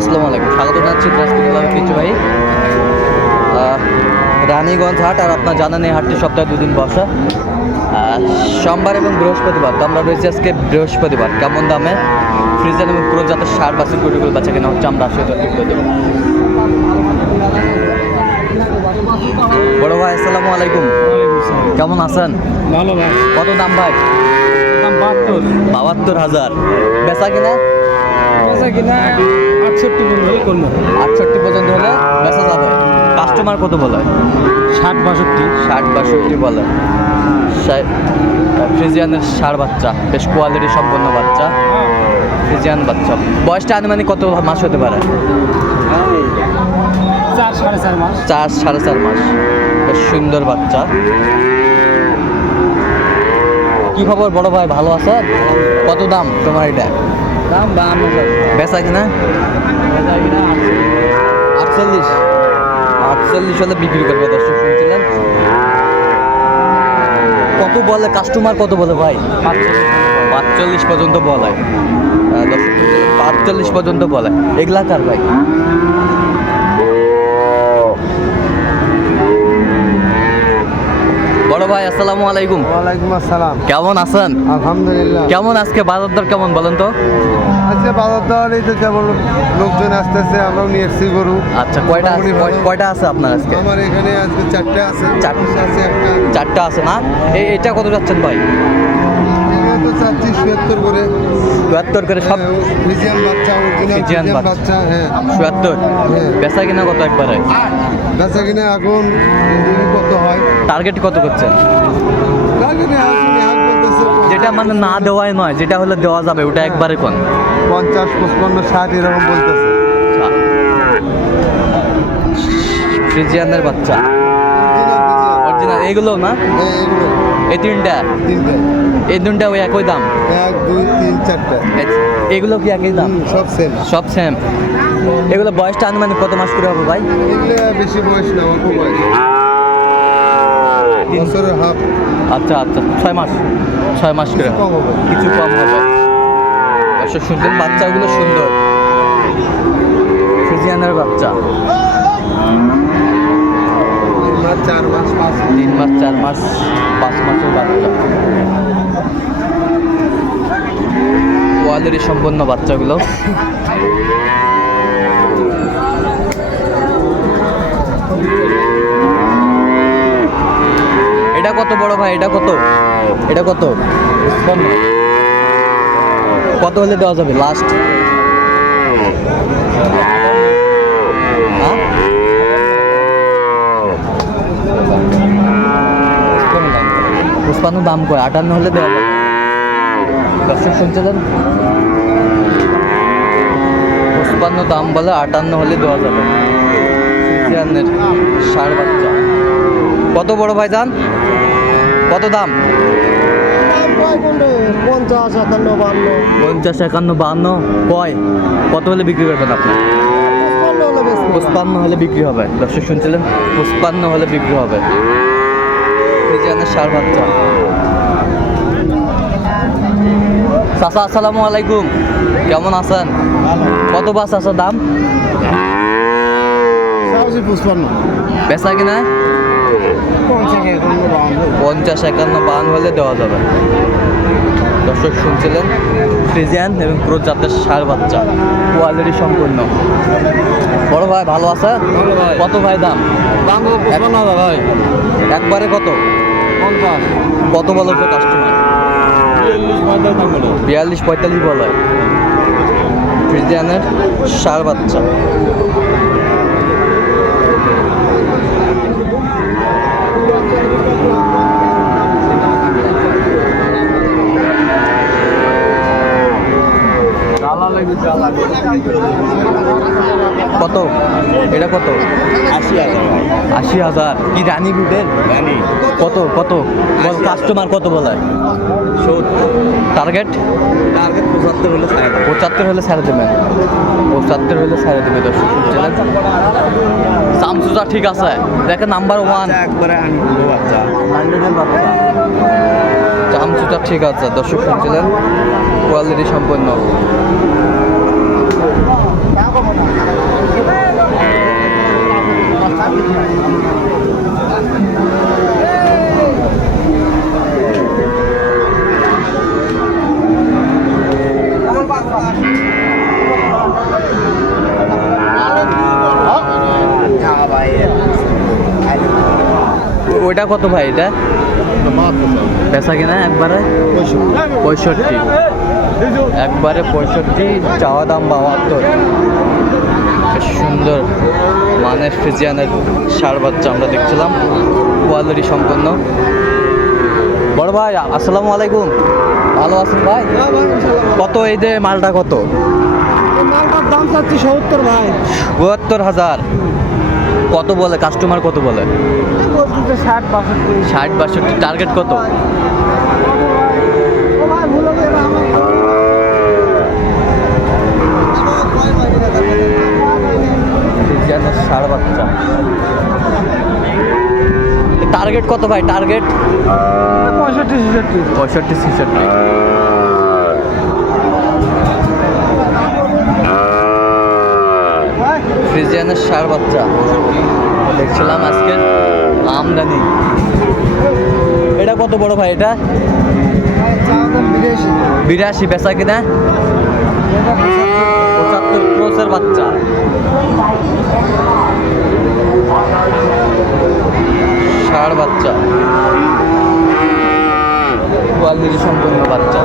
আসসালামু আলাইকুম। স্বাগত জানাচ্ছি দিনাজপুর কিছু ভাই। রানীগঞ্জ হাট আর আপনার জানেন এই হাটটি সপ্তাহে দুদিন বসা। সোমবার এবং বৃহস্পতিবার তো আমরা রয়েছি আজকে বৃহস্পতিবার। কেমন দামে? ফ্রিজের এবং পুরো যাতে সার বাসের কোটিগুলো বাচ্চা কেনা হচ্ছে আমরা আসলে করে দেবো। বড় ভাই আসসালামু আলাইকুম। কেমন আছেন? ভালো ভাই। কত দাম ভাই? দাম বাহাত্তর। বাহাত্তর হাজার। বেচা কিনা? বেচা কিনা আটষট্টি পর্যন্ত করব। আটষট্টি পর্যন্ত হলে বেচা যাবে। কাস্টমার কত বলে? ষাট বাষট্টি। ষাট বাষট্টি বলে। ফ্রিজিয়ানের ষাড় বাচ্চা বেশ কোয়ালিটি সম্পন্ন বাচ্চা। ফ্রিজিয়ান বাচ্চা। বয়সটা আনুমানিক কত মাস হতে পারে? চার সাড়ে চার মাস। চার সাড়ে চার মাস। বেশ সুন্দর বাচ্চা। কি খবর বড় ভাই ভালো আছে কত দাম তোমার এটা? দাম বাহান্ন বেচা কিনা? আটচল্লিশ। আটচল্লিশ হলে বিক্রি করবে দর্শক শুনছিলেন? কত বলে কাস্টমার কত বলে ভাই? পাঁচচল্লিশ পর্যন্ত বলে। পাঁচচল্লিশ পর্যন্ত বলে। এগুলা কার ভাই বড় ভাই আসসালামু আলাইকুম। ওয়ালাইকুম আসসালাম। কেমন আছেন? আলহামদুলিল্লাহ। কেমন আজকে বাজার দর কেমন বলেন তো? আজকে বাজার দর এই তো যেমন লোকজন আসতেছে আমরাও নিয়ে এসেছি গরু। আচ্ছা কয়টা আছে? কয়টা আছে আপনার আজকে? আমার এখানে আজকে চারটে আছে চারটে। আছে একটা। চারটা আছে না? এই এটা কত যাচ্ছেন ভাই? তো চাচ্ছি সুয়াত্তর করে। চুয়াত্তর করে সব ফিজিয়ান বাচ্চা ফিজিয়ান বাচ্চা। হ্যাঁ। চুয়াত্তর হ্যাঁ। বেচা কিনা কত একবারে? বেচা কিনা এখন কত হয়? টার্গেট কত করছেন যেটা মানে না দেওয়াই নয় যেটা হলে দেওয়া যাবে ওটা একবারে কোন? পঞ্চাশ পঁচপান্ন ষাট এরকম বলতেছে। ফ্রিজিয়ানের বাচ্চা। অরিজিনাল এগুলো না? এই তিনটা? তিনটে। এই তিনটা ওই একই দাম? এক দুই তিন চারটা। এগুলো কি একই দাম? সব সেম সব সেম এগুলো বয়সটা আনুমানিক কত মাস করে হবে ভাই? এগুলো বেশি বয়স না অল্প বয়স। বছরের হাফ। আচ্ছা আচ্ছা ছয় মাস ছয় মাস করে। কিছু কম হবে। অবশ্য শুনছেন বাচ্চাগুলো সুন্দর। ফিজিয়ানের বাচ্চা। তিন মাস চার মাস পাঁচ তিন মাস চার মাস পাঁচ মাসের বাচ্চা। কোয়ালিটি সম্পন্ন বাচ্চাগুলো। কত বড় ভাই? এটা কত? এটা কত? কত হলে দেওয়া যাবে? লাস্ট পুষ্পান্ন দাম কয়? আটান্ন হলে দেওয়া যাবে। দর্শক শুনছিলেন পুষ্পান্ন দাম বলে আটান্ন হলে দেওয়া যাবে। সিজিয়ানের বাচ্চা। কত বড় ভাই যান কত দাম? পঞ্চাশ একান্ন বান্ন। পঞ্চাশ একান্ন বাহান্ন কয়? কত হলে বিক্রি করবেন আপনি? পুষ্পান্ন হলে বিক্রি হবে। দর্শক শুনছিলেন? পুষ্পান্ন হলে বিক্রি হবে। ফ্রিজিয়ানের সার বাচ্চা। চাচা আসসালামু আলাইকুম। কেমন আছেন? কত বাস আছে দাম? পুষ্পান্ন বেচা কিনা? পঞ্চাশ একান্ন বান হলে দেওয়া যাবে। দর্শক শুনছিলেন? ফ্রিজিয়ান এবং পুরো জাতের সার বাচ্চা। কোয়ালিটি সম্পূর্ণ। বড় ভাই ভালো আছে? কত ভাই দাম? ভাই। একবারে কত? পঞ্চাশ। কত বলো তো কাস্টমার বিয়াল্লিশ পঁয়তাল্লিশ বলে। ফ্রিজিয়ানের সার বাচ্চা। কত? এটা কত? আশি হাজার। আশি হাজার। কি রানী বুটের? জানি কত কত? কাস্টমার কত বলে? টার্গেট টার্গেট পঁচাত্তর হলে পঁচাত্তর হলে ছেড়ে দেবেন পঁচাত্তর হলে ছেড়ে দেবে দর্শক সামসুজা ঠিক আছে। দেখে নাম্বার ওয়ান সামসুজা ঠিক আছে দর্শক শুনছিলেন? কোয়ালিটি সম্পন্ন। আচ্ছা, ওইটা কত ভাই এটা? বেচা কিনা একবারে? পঁয়ষট্টি। একবারে পঁয়ষট্টি চাওয়া দাম বাহাত্তর। সুন্দর মানের ফ্রিজিয়ানের সার বাচ্চা আমরা দেখছিলাম কোয়ালিটি সম্পন্ন। বড় ভাই আসসালামু আলাইকুম। ভালো আছেন ভাই? কত এই যে মালটা কত? মালটার দাম চাচ্ছি সত্তর ভাই। চুয়াত্তর হাজার। কত বলে? কাস্টমার কত বলে? ষাট বাষট্টি ষাট বাষট্টি টার্গেট কত বাচ্চা। টার্গেট কত ভাই? টার্গেট পঁয়ষট্টি ছেষট্টি। পঁয়ষট্টি ছেষট্টি। ফ্রিজিয়ানের ষাড় বাচ্চা। দেখছিলাম আজকে আমদানি। এটা কত বড় ভাই এটা? বিরাশি, বেচা কিনা? পঁচাত্তর ক্রোসের বাচ্চা। ষাড় বাচ্চা। কোয়ালিটি সম্পন্ন বাচ্চা।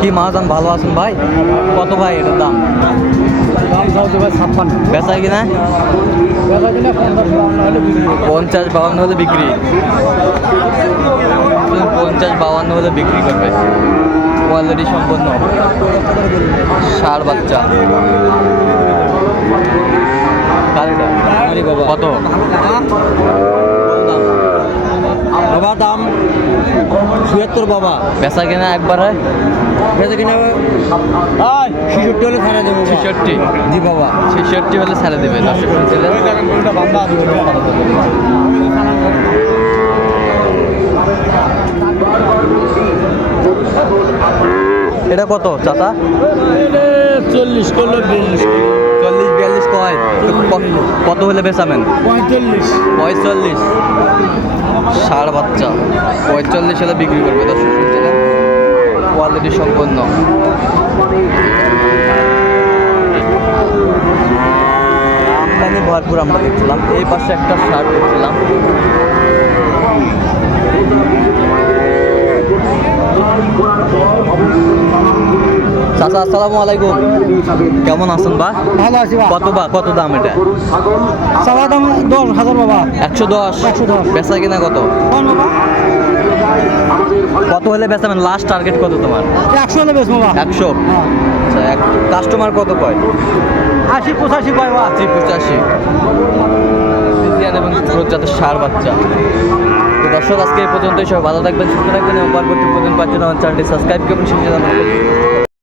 কি মাহাজান ভালো আছেন ভাই? কত ভাই এটার দাম? বেচা কিনা? পঞ্চাশ বাউন্ন হলে বিক্রি। পঞ্চাশ বাউন্ন হলে বিক্রি করবে। কোয়ালিটি সম্পন্ন। ষাড় বাচ্চা? কত? বাবা দাম চুয়াত্তর বাবা। বেচা কিনা একবারে? বেচা কিনা ছিষট্টি হলে ছাড়া দেবো। ছেষট্টি? জি বাবা। ছেষট্টি হলে ছেড়ে দেবে দর্শক শুনছিলেন এটা কত চাচা? চল্লিশ করল বিয়াল্লিশ চল্লিশ বিয়াল্লিশ কয়? কত হলে বেচাবেন পঁয়তাল্লিশ। পঁয়তাল্লিশ। ষাড় বাচ্চা। পঁয়তাল্লিশ হলে বিক্রি করবে দর্শক শুনছিলেন কোয়ালিটি সম্পন্ন। আমদানি ভরপুর আমরা দেখছিলাম। এই পাশে একটা শার্ট দেখছিলাম। চাচা আসসালামু আলাইকুম। কেমন আছেন বা? ভালো আছি কত বা কত দাম এটা? চাওয়া দাম দশ হাজার বাবা। একশো দশ? 110 বেচা কিনা কত? কত হলে বেচাবেন লাস্ট টার্গেট কত তোমার? একশো হলে বেশ বাবা একশো? আচ্ছা কাস্টমার কত কয়? আশি পঁচাশি কয় বা। আশি পঁচাশি। এবং প্রজাতের সার বাচ্চা। তো দর্শক আজকে এই পর্যন্তই। সবাই ভালো থাকবেন সুস্থ থাকবেন এবং পরবর্তী পর্যন্ত পাচ্ছেন আমার চ্যানেলটি সাবস্ক্রাইব করবেন সেই জন্য